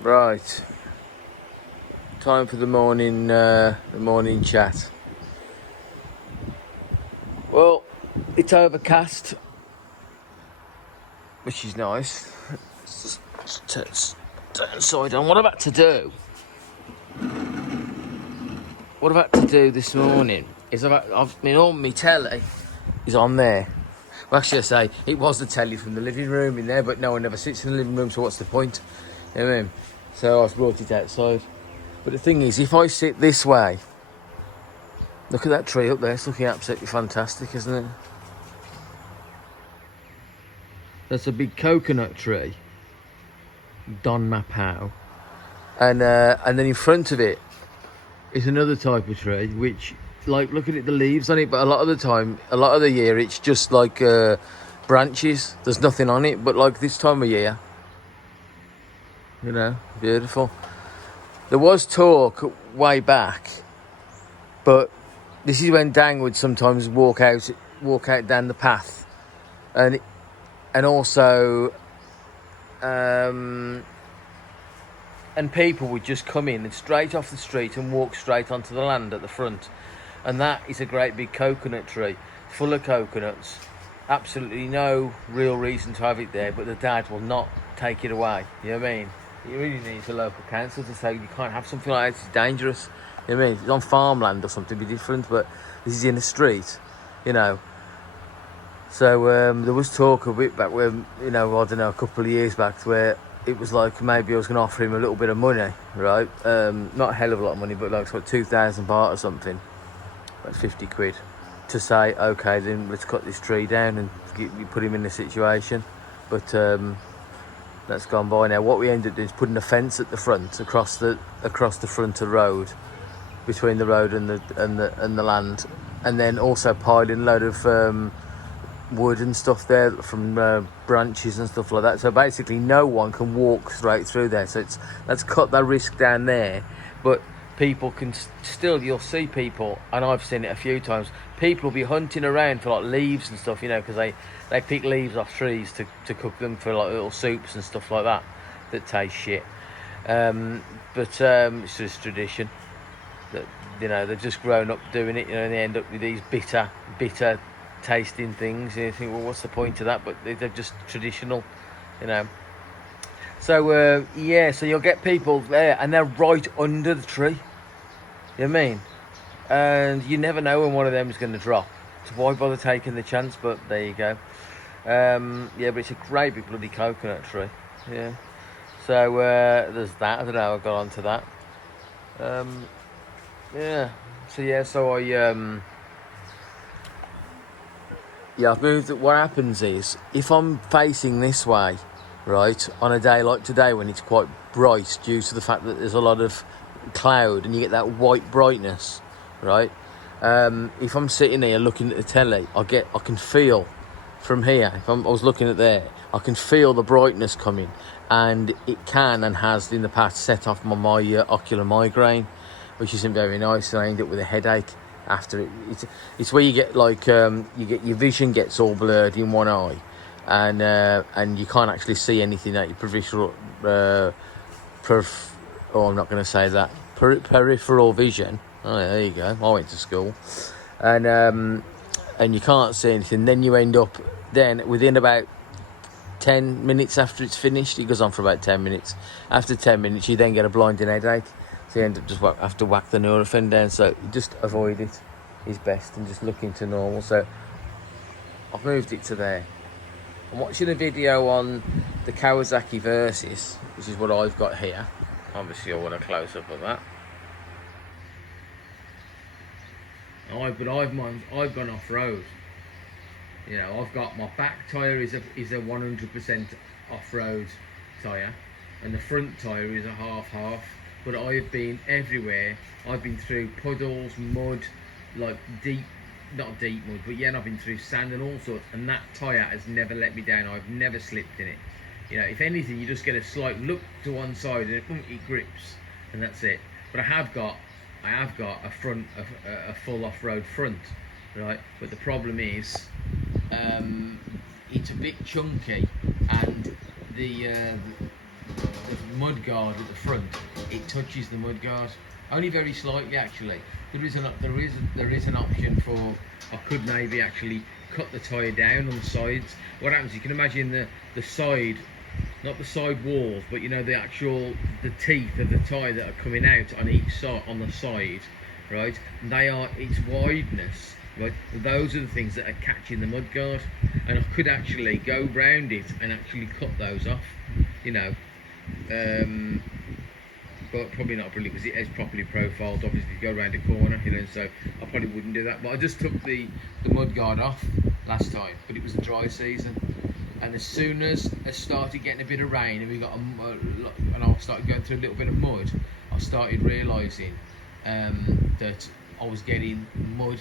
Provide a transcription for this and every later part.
Right, time for the morning chat. Well, it's overcast, which is nice. Just turn side on. What I'm about to do? What I'm about to do this morning is on my telly is on there. Well, actually, I say it was the telly from the living room in there, but no one ever sits in the living room, so what's the point? You know what I mean? So I've brought it outside. But the thing is, if I sit this way, look at that tree up there. It's looking absolutely fantastic, isn't it? That's a big coconut tree, Don Mapao, and then in front of it is another type of tree, which, like, looking at the leaves on it, but a lot of the year, it's just like branches. There's nothing on it, but like this time of year, you know, beautiful. There was talk way back, but this is when Dang would sometimes walk out down the path, and also and people would just come in and straight off the street and walk straight onto the land at the front, and that is a great big coconut tree full of coconuts. Absolutely no real reason to have it there, but the dad will not take it away. You know what I mean? You really need the local council to say you can't have something like that. It's dangerous. You know what I mean? If it's on farmland or something, it'd be different, but this is in the street, you know. So there was talk a bit back when, you know, I don't know, a couple of years back, where it was like maybe I was going to offer him a little bit of money, right? Not a hell of a lot of money, but like sort of 2,000 baht or something, about 50 quid, to say, okay, then let's cut this tree down and put him in the situation. But that's gone by now. What we ended up doing is putting a fence at the front, across the front of the road, between the road and the land, and then also piling a load of wood and stuff there from branches and stuff like that. So basically no one can walk straight through there. So let's cut that risk down there, but people can still, you'll see people, and I've seen it a few times, people will be hunting around for like leaves and stuff, you know, because they pick leaves off trees to cook them for like little soups and stuff like that taste shit. But it's just tradition that, you know, they've just grown up doing it, you know, and they end up with these bitter tasting things, and you think, well, what's the point of that? But they're just traditional, you know. So yeah, so you'll get people there and they're right under the tree, you know what I mean? And you never know when one of them is going to drop, so why bother taking the chance? But there you go. Yeah, but it's a great big bloody coconut tree. Yeah, so there's that. I don't know how I got onto that. Yeah, so I've moved. What happens is, if I'm facing this way, right, on a day like today when it's quite bright due to the fact that there's a lot of cloud and you get that white brightness, right? If I'm sitting here looking at the telly, I can feel from here. If I was looking at there, I can feel the brightness coming, and it can and has in the past set off my ocular migraine, which isn't very nice, and I end up with a headache after it. It's where you get like your vision gets all blurred in one eye, and you can't actually see anything at your peripheral I'm not going to say that, peripheral vision. Oh, there you go. I went to school, and you can't see anything. Then you end up within about 10 minutes after it's finished. It goes on for about 10 minutes. After 10 minutes, you then get a blinding headache. So you end up just have to whack the Nurofen down. So just avoid it is best, and just look into normal. So I've moved it to there. I'm watching a video on the Kawasaki Versys, which is what I've got here. Obviously I want a close up of that. I've gone off road. You know, I've got my back tyre is a 100% off road tyre, and the front tyre is a half. But I've been everywhere. I've been through puddles, mud, like not deep mud, but yeah, and I've been through sand and all sorts, and that tyre has never let me down. I've never slipped in it. You know, if anything, you just get a slight look to one side and it grips, and that's it. But I have got a full off-road front, right? But the problem is, it's a bit chunky, and the the mud guard at the front, it touches the mud guard, only very slightly actually. There is an option for, I could maybe actually cut the tyre down on the sides. What happens, you can imagine the side, not the side walls, but you know the teeth of the tyre that are coming out on each side, on the side, right? And they are its wideness, right? Those are the things that are catching the mud guard, and I could actually go round it and actually cut those off, you know. But probably not really, because it is properly profiled. Obviously, you go around a corner, you know, so I probably wouldn't do that. But I just took the mud guard off last time, but it was a dry season, and as soon as it started getting a bit of rain and we got and I started going through a little bit of mud, I started realising that I was getting mud,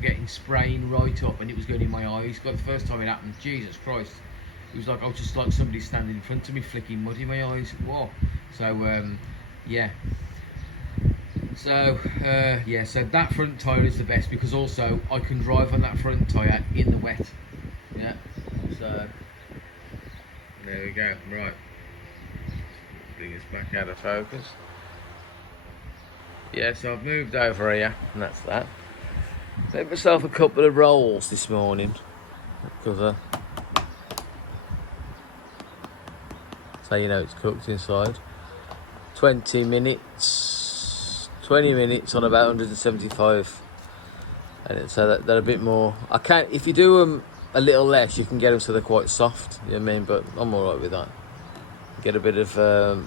getting spraying right up, and it was going in my eyes. Got the first time it happened, Jesus Christ, it was like I was just like somebody standing in front of me flicking mud in my eyes. Whoa. So yeah. So yeah, so that front tyre is the best, because also I can drive on that front tyre in the wet. Yeah. So there we go. Right. Bring us back out of focus. Yeah, so I've moved over here, and that's that. Made myself a couple of rolls this morning, because so you know it's cooked inside. 20 minutes on about 175, and so they're a bit more. I can't, if you do them a little less, you can get them so they're quite soft, you know what I mean, but I'm alright with that. Get a bit of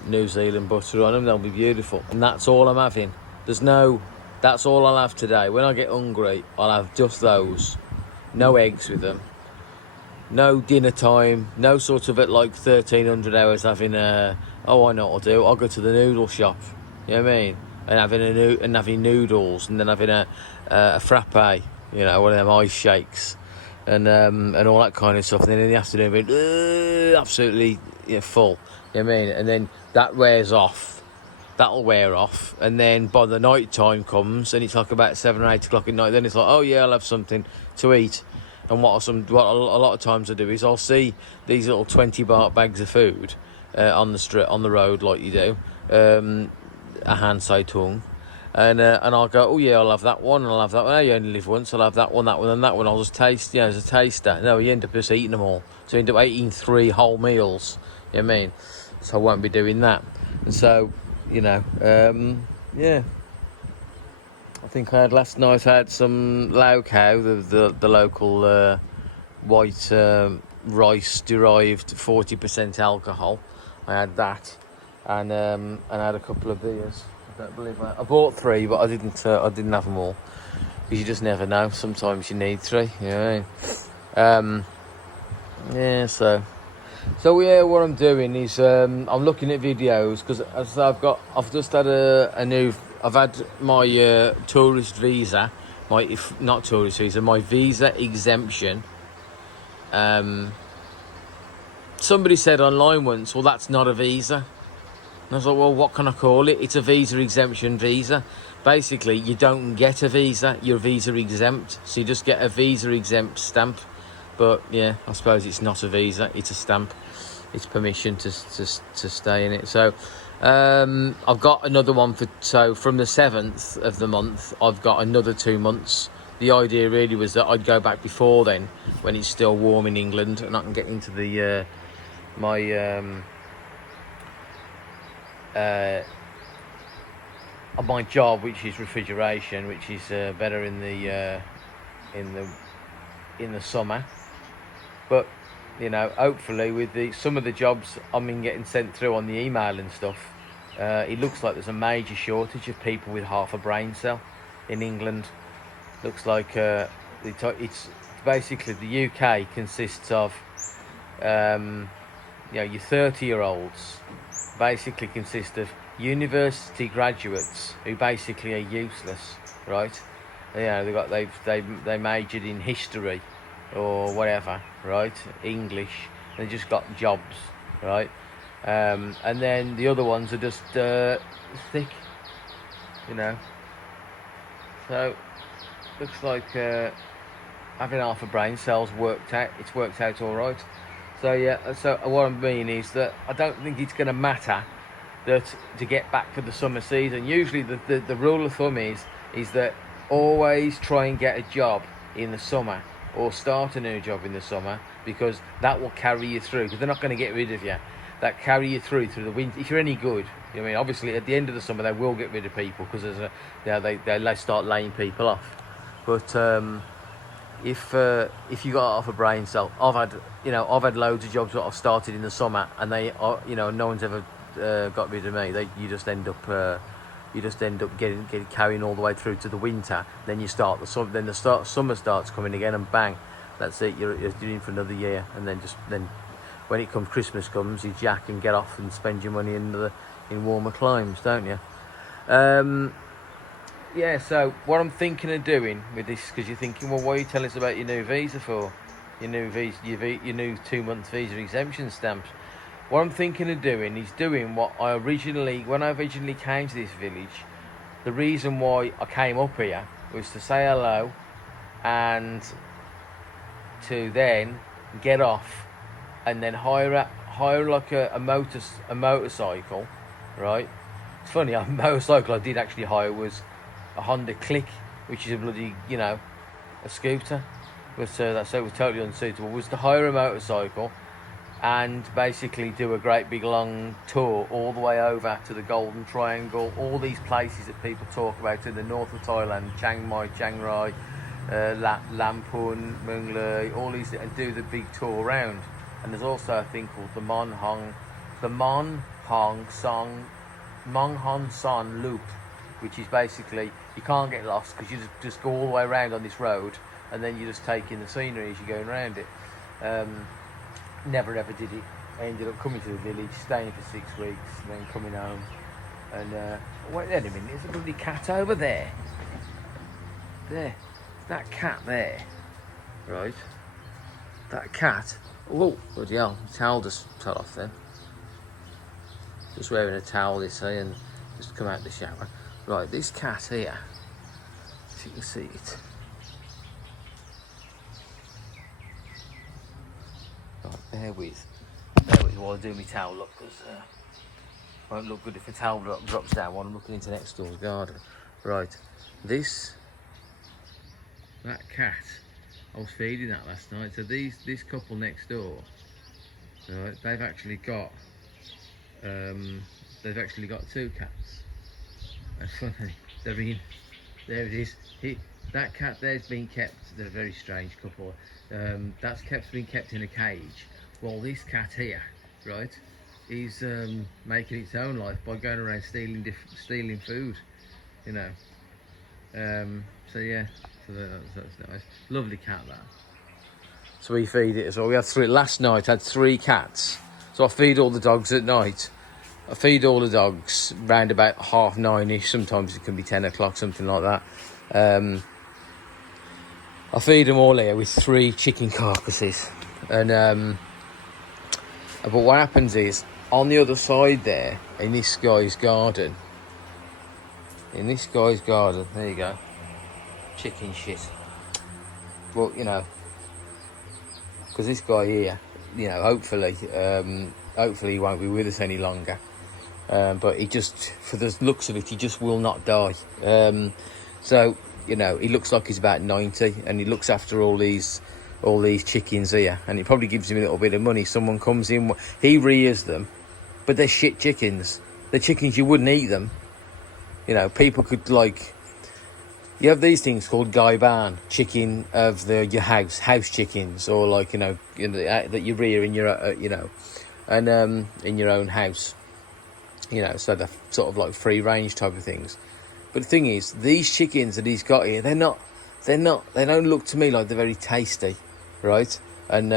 New Zealand butter on them, they'll be beautiful. And that's all I'm having. That's all I'll have today. When I get hungry, I'll have just those. No eggs with them. No dinner time. No sort of at like 1300 hours having oh, I know what I'll do. I'll go to the noodle shop. You know what I mean? And having noodles, and then having a frappe, you know, one of them ice shakes, and all that kind of stuff. And then in the afternoon, being absolutely full. You know what I mean? And then that wears off. That'll wear off, and then by the night time comes, and it's like about 7 or 8 o'clock at night. Then it's like, oh yeah, I'll have something to eat. And what a lot of times I do is I'll see these little 20-baht bags of food on the road, like you do, a hand say tongue, and I'll go, oh yeah, I'll have that one, and I'll have that one. Oh, you only live once, I'll have that one, and that one. I'll just taste, as a taster. No, you end up just eating them all. So you end up eating 3 whole meals. You know what I mean? So I won't be doing that. And so, yeah. I think last night I had some lau cow, the local white rice derived 40% alcohol. I had that, and I had a couple of beers. I don't believe I bought 3, but I didn't have them all, because you just never know. Sometimes you need 3. You know what I mean? Yeah. So yeah, what I'm doing is I'm looking at videos, because I've just had I've had my tourist visa, my visa exemption. Somebody said online once, well, that's not a visa. And I was like, well, what can I call it? It's a visa exemption visa. Basically, you don't get a visa, you're visa exempt. So you just get a visa exempt stamp. But yeah, I suppose it's not a visa, it's a stamp. It's permission to stay in it. So I've got another one from the 7th of the month, I've got another 2 months. The idea really was that I'd go back before then, when it's still warm in England, and I can get into the my job, which is refrigeration, which is better in the summer. But hopefully with some of the jobs getting sent through on the email and stuff, it looks like there's a major shortage of people with half a brain cell in England. Looks like it's basically, the UK consists of your 30-year-olds basically consist of university graduates who basically are useless, right? They majored in history or whatever, right? English. They just got jobs, right? And then the other ones are just thick, So looks like having half a brain cell's worked out all right. So yeah, so what I mean is that I don't think it's going to matter that to get back for the summer season. Usually the rule of thumb is that always try and get a job in the summer or start a new job in the summer, because that will carry you through, because they're not going to get rid of you. That carry you through the winter if you're any good. I mean, obviously at the end of the summer they will get rid of people, because they start laying people off. But if you got off a brain cell, I've had loads of jobs that I've started in the summer, and they are, no one's ever got rid of me. You just end up getting carrying all the way through to the winter. Then you start summer starts coming again, and bang, that's it. You're in for another year, and then when it comes, Christmas comes, you jack and get off and spend your money in warmer climes, don't you? Yeah. So what I'm thinking of doing with this, because you're thinking, well, what are you telling us about your new visa for? Your new 2-month visa exemption stamps. What I'm thinking of doing is doing when I originally came to this village. The reason why I came up here was to say hello, and to then get off, and then hire like a motorcycle, right? It's funny, a motorcycle I did actually hire was a Honda Click, which is a bloody, a scooter. But that was totally unsuitable. Was to hire a motorcycle and basically do a great big long tour all the way over to the Golden Triangle, all these places that people talk about in the north of Thailand, Chiang Mai, Chiang Rai, Lamphun, Mung Le, all these, and do the big tour around. And there's also a thing called the Mon Hong Son Loop, which is basically, you can't get lost because you just go all the way around on this road, and then you just take in the scenery as you're going around it. Never ever did it. I ended up coming to the village, staying for 6 weeks, and then coming home. And wait a minute, there's a bloody cat over there. There, that cat there, right? That cat. Whoa, bloody hell! The towel just fell off then. Just wearing a towel, they say, and just come out the shower. Right, this cat here, if you can see it. Right, bear with while I do my towel up, because it won't look good if the towel drops down while I'm looking into next door's garden. Right, that cat, I was feeding that last night. So this couple next door, right, they've actually got 2 cats. That's funny. There it is. That cat there's been kept. They're a very strange couple. That's been kept in a cage, while this cat here, right, is making its own life by going around stealing food, So yeah, that's nice. Lovely cat, that. So we feed it as well. We had 3 last night. I had 3 cats. So I feed all the dogs at night. I feed all the dogs round about 9:30ish. Sometimes it can be 10 o'clock, something like that. I feed them all here with 3 chicken carcasses. And but what happens is, on the other side there, in this guy's garden, there you go, chicken shit. Well, because this guy here, hopefully he won't be with us any longer. But he just, for the looks of it, he just will not die. So, he looks like he's about 90, and he looks after all these chickens here, and it probably gives him a little bit of money. Someone comes in, he rears them, but they're shit chickens. They're chickens, you wouldn't eat them. People could, you have these things called Gai Ban, chicken of your house chickens, or that you rear in your, and in your own house. So they're sort of like free range type of things. But the thing is, these chickens that he's got here, they don't look to me like they're very tasty, right? And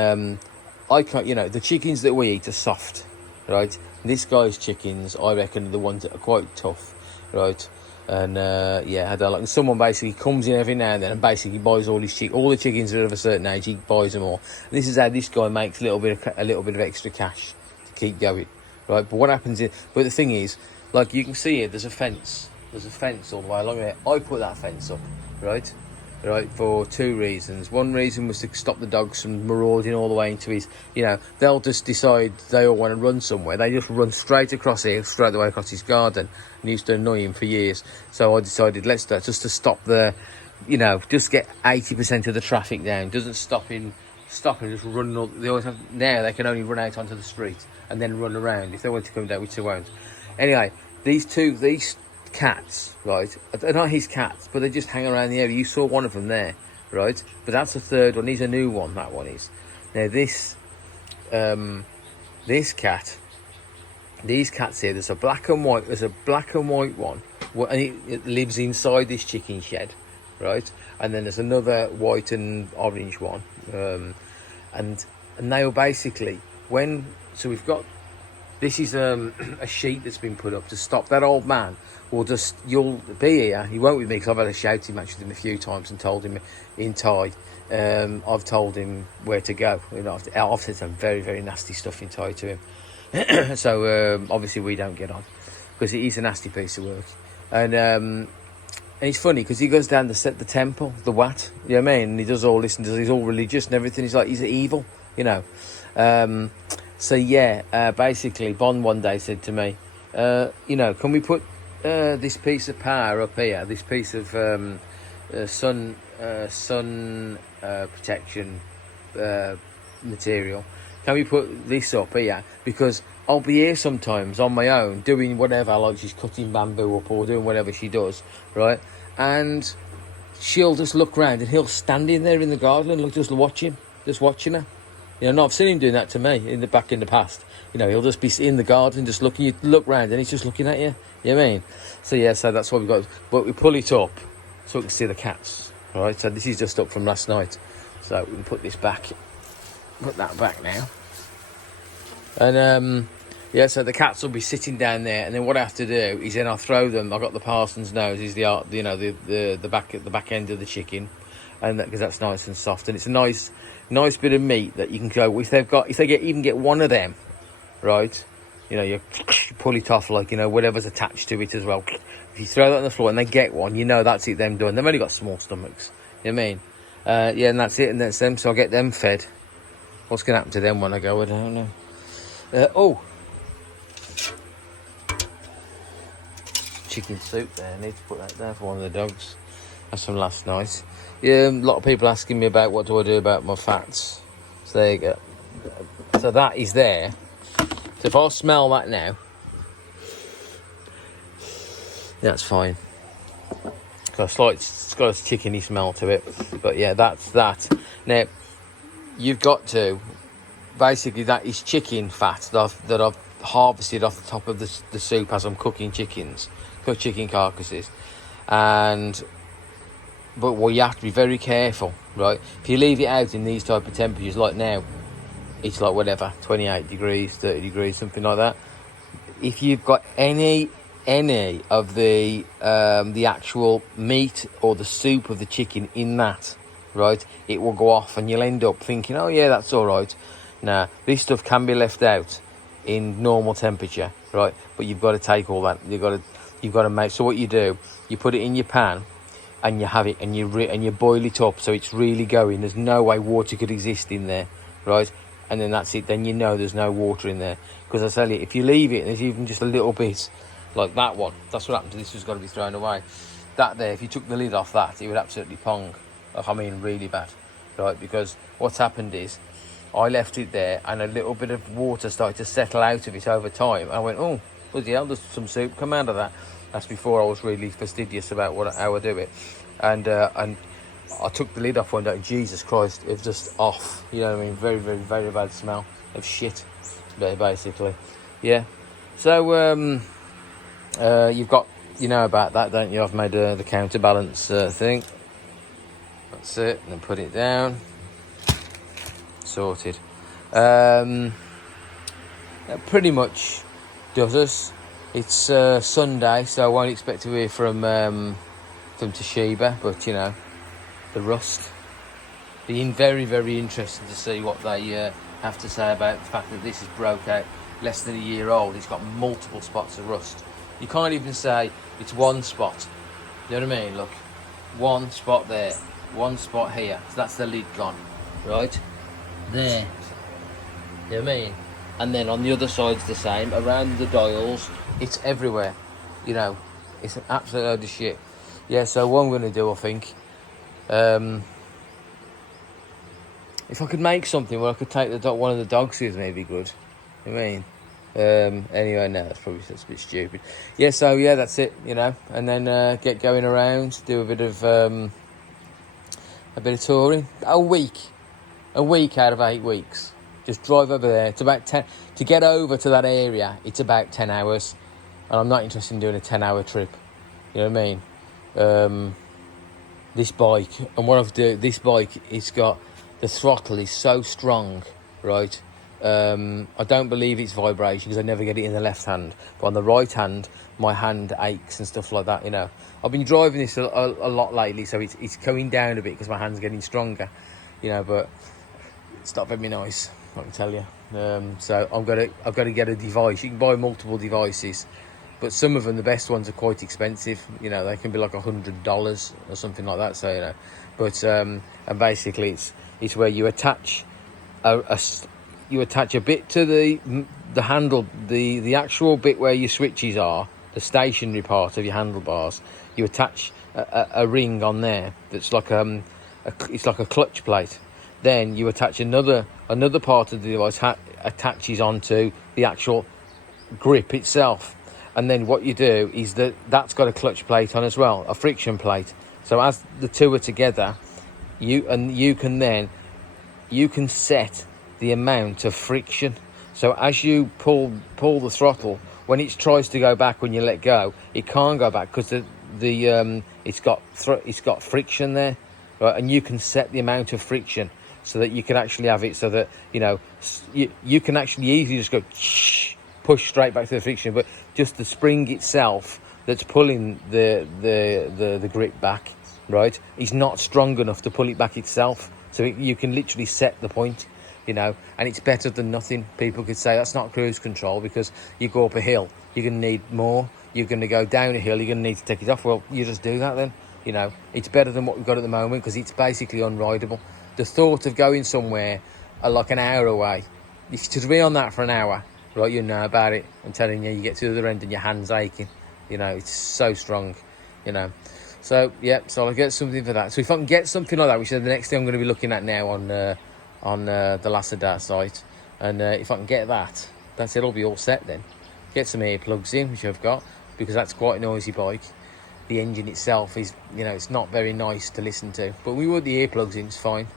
I can't, the chickens that we eat are soft, right? This guy's chickens, I reckon, are the ones that are quite tough, right? And I don't like. And someone basically comes in every now and then and basically buys all the chickens that are of a certain age. He buys them all. And this is how this guy makes a little bit of extra cash to keep going, right? But what happens is, the thing is, you can see here, there's a fence all the way along there. I put that fence up, right? right, for two reasons. One reason was to stop the dogs from marauding all the way into his, they'll just decide they all want to run somewhere. They just run straight across here, straight away across his garden, and used to annoy him for years. So I decided, let's do it, just to stop the, just get 80% of the traffic down. Doesn't stop and just run. They always have, now they can only run out onto the street and then run around if they want to come down, which they won't. Anyway, these cats, right, they're not his cats, but they just hang around the area. You saw one of them there, right? But that's the third one. He's a new one, that one is. Now this cat, these cats here, there's a black and white one, and it lives inside this chicken shed, right? And then there's another white and orange one, and they were basically, so we've got, this is a sheet that's been put up to stop that old man. You'll be here. He won't with me because I've had a shouting match with him a few times and told him in Thai. I've told him where to go. I've said some very, very nasty stuff in Thai to him. So obviously we don't get on because it is a nasty piece of work. And it's funny because he goes down to set the temple, the Wat. You know what I mean? And he does all this and he's all religious and everything. He's evil, So yeah, basically, Bond one day said to me, can we put this piece of power up here, this piece of sun protection material? Can we put this up here? Because I'll be here sometimes on my own doing whatever, like she's cutting bamboo up or doing whatever she does, right? And she'll just look round and he'll stand in there in the garden and just watching her. No, I've seen him doing that to me in the past. He'll just be in the garden, just looking. You look round, and he's just looking at you. You know what I mean? So yeah, so that's what we've got. But we pull it up so we can see the cats. All right. So this is just up from last night. So we can put this back. Put that back now. And yeah, so the cats will be sitting down there, and then what I have to do is then I'll throw them. I've got the parson's nose, is the back end of the chicken, and because that's nice and soft, and it's a nice bit of meat that you can go if they get one of them, right? You pull it off like whatever's attached to it as well. If you throw that on the floor and they get one, that's it. Them done. They've only got small stomachs. You know what I mean? Yeah, and that's it. And that's them. So I get them fed. What's gonna happen to them when I go? I don't know. Chicken soup there. I need to put that there for one of the dogs. That's from last night. Yeah, a lot of people asking me about what do I do about my fats. So there you go. So that is there. So if I smell that now, that's fine. It's got a chickeny smell to it. But yeah, that's that. Now, you've got to, basically that is chicken fat that I've harvested off the top of the soup as I'm cooking chicken carcasses. But you have to be very careful, right? If you leave it out in these type of temperatures, like now, it's like whatever, 28 degrees, 30 degrees, something like that. If you've got any of the actual meat or the soup of the chicken in that, right, it will go off and you'll end up thinking, oh yeah, that's all right. Nah, this stuff can be left out in normal temperature, right? But you've got to take all that. You've got to make. So what you do, you put it in your pan, and you have it, and you boil it up so it's really going. There's no way water could exist in there, right? And then that's it. Then there's no water in there. Because I tell you, if you leave it, and there's even just a little bit, like that one. That's what happened to this. Was got to be thrown away. That there, if you took the lid off that, it would absolutely pong. Really bad, right? Because what's happened is, I left it there, and a little bit of water started to settle out of it over time. I went, oh, bloody hell, there's some soup come out of that. That's before I was really fastidious about how I do it. And I took the lid off one day. Jesus Christ, it's just off. You know what I mean? Very, very, very bad smell of shit, basically. Yeah. So you've got, about that, don't you? I've made the counterbalance thing. That's it. And then put it down. Sorted. That pretty much does us. It's Sunday, so I won't expect to hear from Toshiba, but the rust. Being very, very interested to see what they have to say about the fact that this is broke out less than a year old. It's got multiple spots of rust. You can't even say it's one spot. You know what I mean? Look, one spot there. one spot here. So that's the lid gone, right? There. You know what I mean? And then on the other side's the same. Around the dials, it's everywhere. You know, it's an absolute load of shit. Yeah, so what I'm going to do, I think, if I could make something where I could take one of the dogs with me, it'd be good. You know what I mean? Anyway, no, that's a bit stupid. Yeah, so yeah, that's it, you know. And then get going around, do a bit of touring. A week out of 8 weeks. Just drive over there. It's about 10 to get over to that area. It's about 10 hours, and I'm not interested in doing a 10-hour trip. You know what I mean? This bike, and what I've done, this bike, it's got the throttle is so strong, right? I don't believe it's vibration because I never get it in the left hand, but on the right hand, my hand aches and stuff like that. You know, I've been driving this a lot lately, so it's going down a bit because my hand's getting stronger. You know, but it's not very nice, I can tell you. So I've got to get a device. You can buy multiple devices, but some of them, the best ones, are quite expensive. You know, they can be like $100 or something like that. So you know, but and basically it's where you attach you attach a bit to the handle, the actual bit where your switches are, the stationary part of your handlebars. You attach a ring on there that's like it's like a clutch plate. Then you attach another part of the device attaches onto the actual grip itself, and then what you do is that's got a clutch plate on as well, a friction plate. So as the two are together, you can set the amount of friction. So as you pull the throttle, when it tries to go back when you let go, it can't go back because it's got friction there, right? And you can set the amount of friction so that you can actually have it so that you can actually easily just go push straight back to the friction, but just the spring itself that's pulling the grip back, right, is not strong enough to pull it back itself. So you can literally set the point, you know, and it's better than nothing. People could say that's not cruise control because you go up a hill, you're going to need more. You're going to go down a hill, you're going to need to take it off. Well, you just do that then, you know. It's better than what we've got at the moment because it's basically unrideable. The thought of going somewhere like an hour away, if you to be on that for an hour, right, you know about it. I'm telling you, you get to the other end and your hand's aching. You know, it's so strong, you know. So yeah, so I'll get something for that. So if I can get something like that, which is the next thing I'm going to be looking at now on the Lasseter site, and if I can get that, that's it. It'll be all set then. Get some earplugs in, which I've got, because that's quite a noisy bike. The engine itself is, you know, it's not very nice to listen to, but we put the earplugs in, it's fine.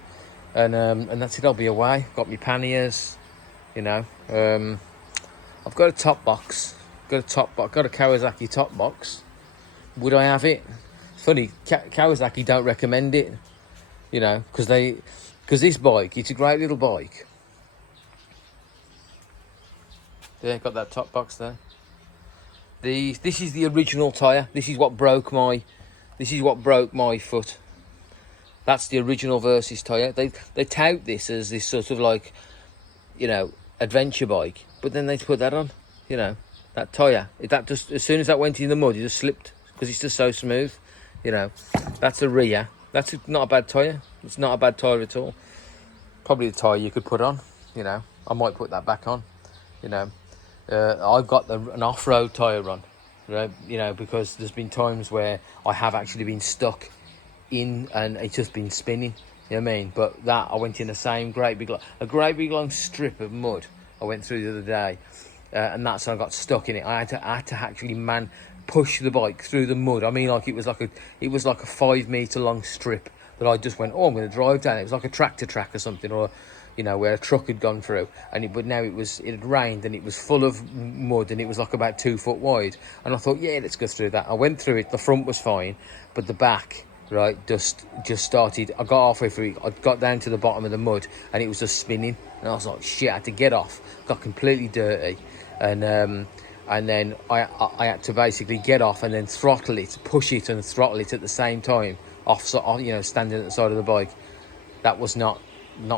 And that's it. I'll be away. Got my panniers, you know. I've got a top box. Got a Kawasaki top box. Would I have it? Funny, Kawasaki don't recommend it, you know, because this bike, it's a great little bike. There, got that top box there. This is the original tyre. This is what broke my foot. That's the original Versys tyre. They tout this as this sort of like, you know, adventure bike, but then they put that on, you know, that tyre. That just, as soon as that went in the mud, it just slipped because it's just so smooth. You know, that's a Ria. That's not a bad tyre. It's not a bad tyre at all. Probably the tyre you could put on. You know, I might put that back on. You know, I've got an off-road tyre on, right? You know, because there's been times where I have actually been stuck in and it's just been spinning. You know what I mean? But that I went in the same great big long strip of mud I went through the other day, and that's when I got stuck in it. I had to actually push the bike through the mud. I mean, like it was like a 5 meter long strip that I just went, oh, I'm going to drive down. It was like a tractor track or something, or you know, where a truck had gone through, but now it had rained and it was full of mud and it was like about 2 foot wide. And I thought, yeah, let's go through that. I went through it. The front was fine, but the back, right, just started. I got halfway through it. I got down to the bottom of the mud and it was just spinning. And I was like, shit, I had to get off. Got completely dirty, and then I had to basically get off and then throttle it, push it and throttle it at the same time, you know, standing at the side of the bike. That was not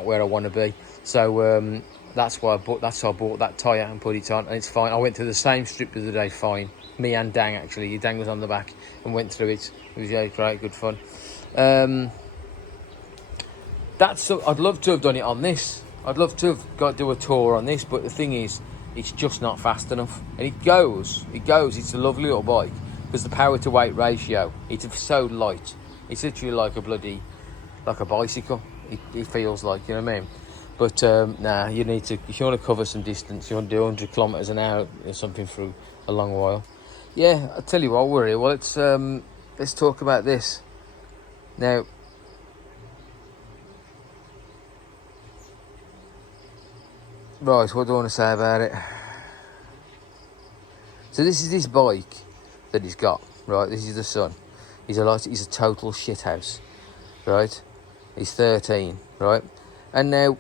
where I want to be. So that's why I bought that tyre and put it on, and it's fine. I went through the same strip the other day, fine. Me and Dang, actually. Dang was on the back and went through it. It was great, good fun. I'd love to have done it on this. I'd love to have do a tour on this, but the thing is, it's just not fast enough. And it goes. It's a lovely little bike because the power to weight ratio. It's so light. It's literally like a bicycle. It feels like, you know what I mean. But nah, you need to, if you want to cover some distance, you want to do 100 kilometres an hour or something for a long while. Yeah, I'll tell you what, we're here. Well, let's talk about this now. Right, what do I want to say about it? So this is this bike that he's got, right? This is the son. He's a total shithouse, right? He's 13, right? And now,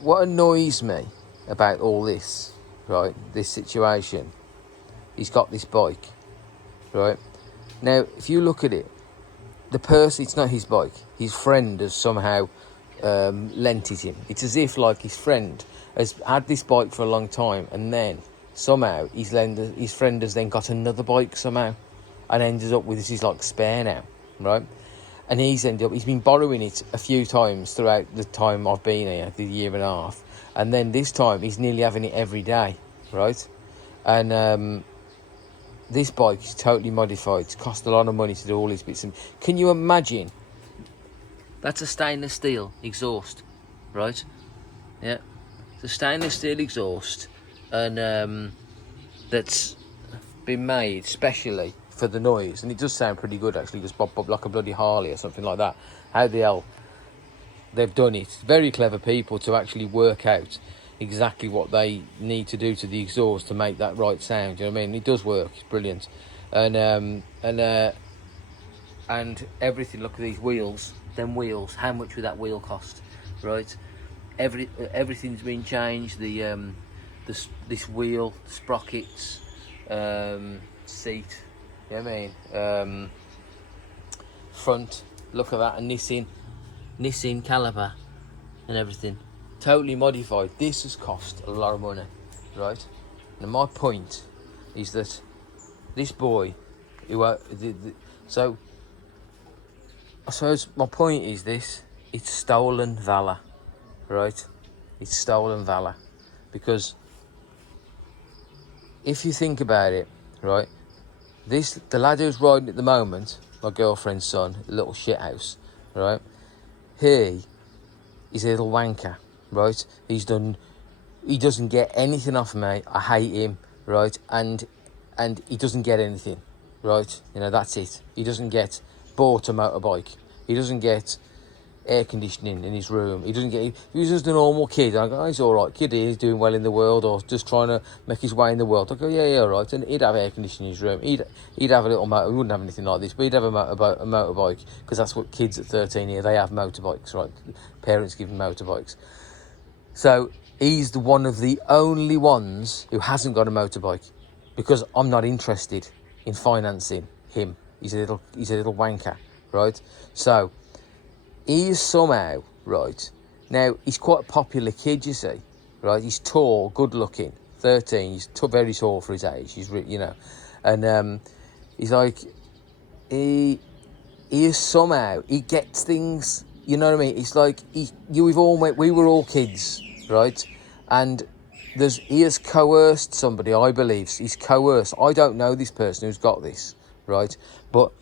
what annoys me about all this, right? This situation, he's got this bike, right? Now, if you look at it, the person, it's not his bike. His friend has somehow lent it him. It's as if like his friend has had this bike for a long time, and then somehow his friend has then got another bike somehow, and ended up with this is like spare now, right? And he's been borrowing it a few times throughout the time I've been here, the year and a half, and then this time he's nearly having it every day, right? And this bike is totally modified. It's cost a lot of money to do all these bits. And can you imagine? That's a stainless steel exhaust, right? Yeah. The stainless steel exhaust, and that's been made specially for the noise, and it does sound pretty good actually, just pop like a bloody Harley or something like that. How the hell they've done it? Very clever people to actually work out exactly what they need to do to the exhaust to make that right sound. You know what I mean? It does work. It's brilliant, and everything. Look at these wheels. Them wheels. How much would that wheel cost? Right. Everything's been changed. This wheel, sprockets, seat. You know what I mean? Front. Look at that. A Nissan caliper and everything. Totally modified. This has cost a lot of money, right? Now my point is that this boy, so I suppose my point is this: it's stolen valor. Right, it's stolen valor, because if you think about it, right, the lad who's riding at the moment, my girlfriend's son, a little shithouse, right, he is a little wanker, right? He doesn't get anything off me. I hate him, right, and he doesn't get anything, right? You know, that's it. He doesn't get bought a motorbike. He doesn't get air conditioning in his room. He's just a normal kid. I go, oh, he's all right kid, he's doing well in the world, or just trying to make his way in the world. I go, yeah, all right. And he'd have air conditioning in his room. He'd have a little motor. He wouldn't have anything like this, but he'd have a motorbike, because that's what kids at 13 here, they have motorbikes, right? Parents give them motorbikes. So he's one of the only ones who hasn't got a motorbike, because I'm not interested in financing him. He's a little wanker, right? So he is somehow, right, now he's quite a popular kid, you see, right? He's tall, good looking, 13, he's very tall for his age, you know, and he's like, he is somehow, he gets things, you know what I mean? It's like, we were all kids, right? And he has coerced somebody, I believe, he's coerced, I don't know this person who's got this, right? But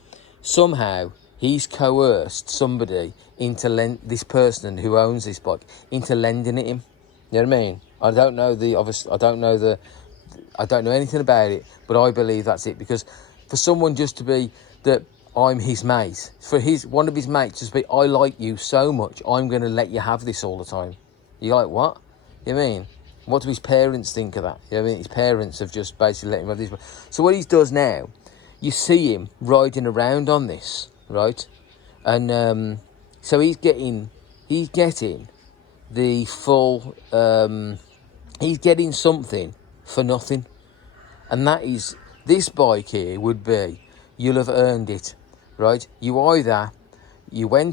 somehow, he's coerced somebody into this person who owns this bike into lending it him. You know what I mean? I don't know anything about it, but I believe that's it. Because for someone just to be that I'm his mate, for one of his mates just be, I like you so much, I'm going to let you have this all the time. You're like, what? You know what I mean? What do his parents think of that? You know what I mean? His parents have just basically let him have this. So what he does now, you see him riding around on this, right? And so he's getting the full, he's getting something for nothing. And that is, this bike here would be, you'll have earned it, right? You went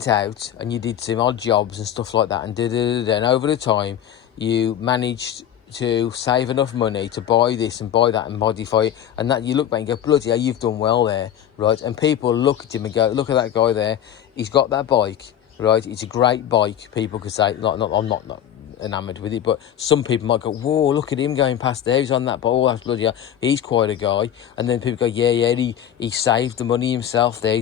out and you did some odd jobs and stuff like that, and and over the time you managed to save enough money to buy this and buy that and modify it, and that you look back and go, bloody hell, you've done well there, right? And people look at him and go, look at that guy there, he's got that bike right? It's a great bike. People could say, like, not, I'm not enamoured with it, but some people might go, whoa, look at him going past there, he's on that bike, oh, that's bloody hell, he's quite a guy. And then people go, yeah, he saved the money himself there,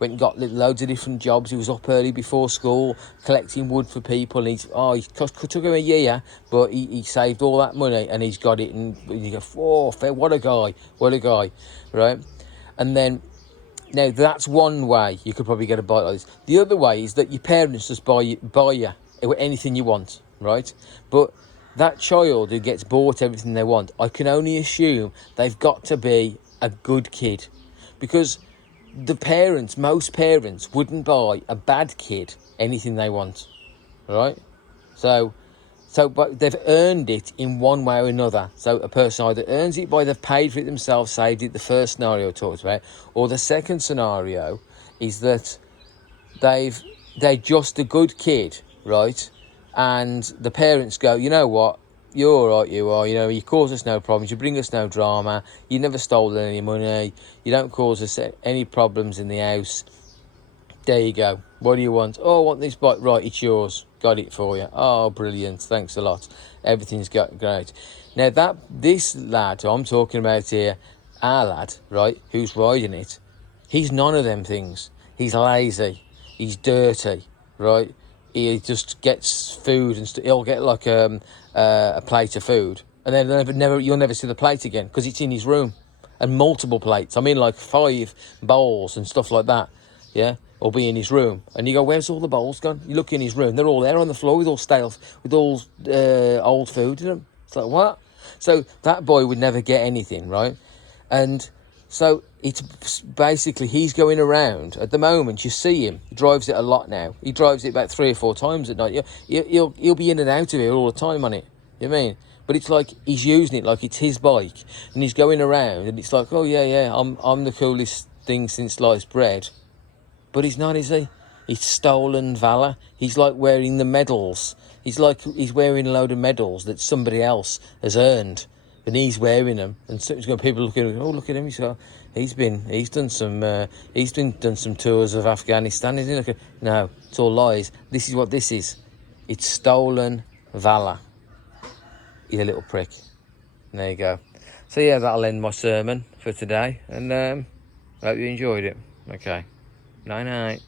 went and got loads of different jobs, he was up early before school, collecting wood for people, and he took him a year, but he saved all that money, and he's got it, and you go, whoa, what a guy, right? And then, now that's one way you could probably get a bike like this. The other way is that your parents just buy you anything you want, right? But that child who gets bought everything they want, I can only assume they've got to be a good kid, because most parents wouldn't buy a bad kid anything they want, right? But they've earned it in one way or another. So a person either earns it by they've paid for it themselves, saved it, the first scenario I talked about, or the second scenario is that they're just a good kid, right? And the parents go, you know what, you're all right, you are, you cause us no problems, you bring us no drama, you never stole any money, you don't cause us any problems in the house. There you go. What do you want? Oh, I want this bike. Right, it's yours. Got it for you. Oh, brilliant. Thanks a lot. Everything's great. Now, this lad I'm talking about here, our lad, right, who's riding it, he's none of them things. He's lazy. He's dirty, right? He just gets food and he'll get like a plate of food, and then you'll never see the plate again because it's in his room, and multiple plates. I mean, like 5 bowls and stuff like that. Yeah. Or be in his room, and you go, where's all the bowls gone? You look in his room, they're all there on the floor with all stale, with all old food in them. It's like, what? So that boy would never get anything, right? And so it's basically, he's going around at the moment. You see him, he drives it a lot now. He drives it about 3 or 4 times at night. He'll be in and out of it all the time on it. You know what I mean? But it's like he's using it like it's his bike, and he's going around, and it's like, oh yeah, I'm the coolest thing since sliced bread. But he's not, is he? He's stolen valor. He's like wearing the medals. He's wearing a load of medals that somebody else has earned, and he's wearing them. And so he's got people looking. Oh, look at him! He's done some tours of Afghanistan. Isn't he? No, it's all lies. This is what this is. It's stolen valor. He's a little prick. And there you go. So yeah, that'll end my sermon for today, and I hope you enjoyed it. Okay. Night night.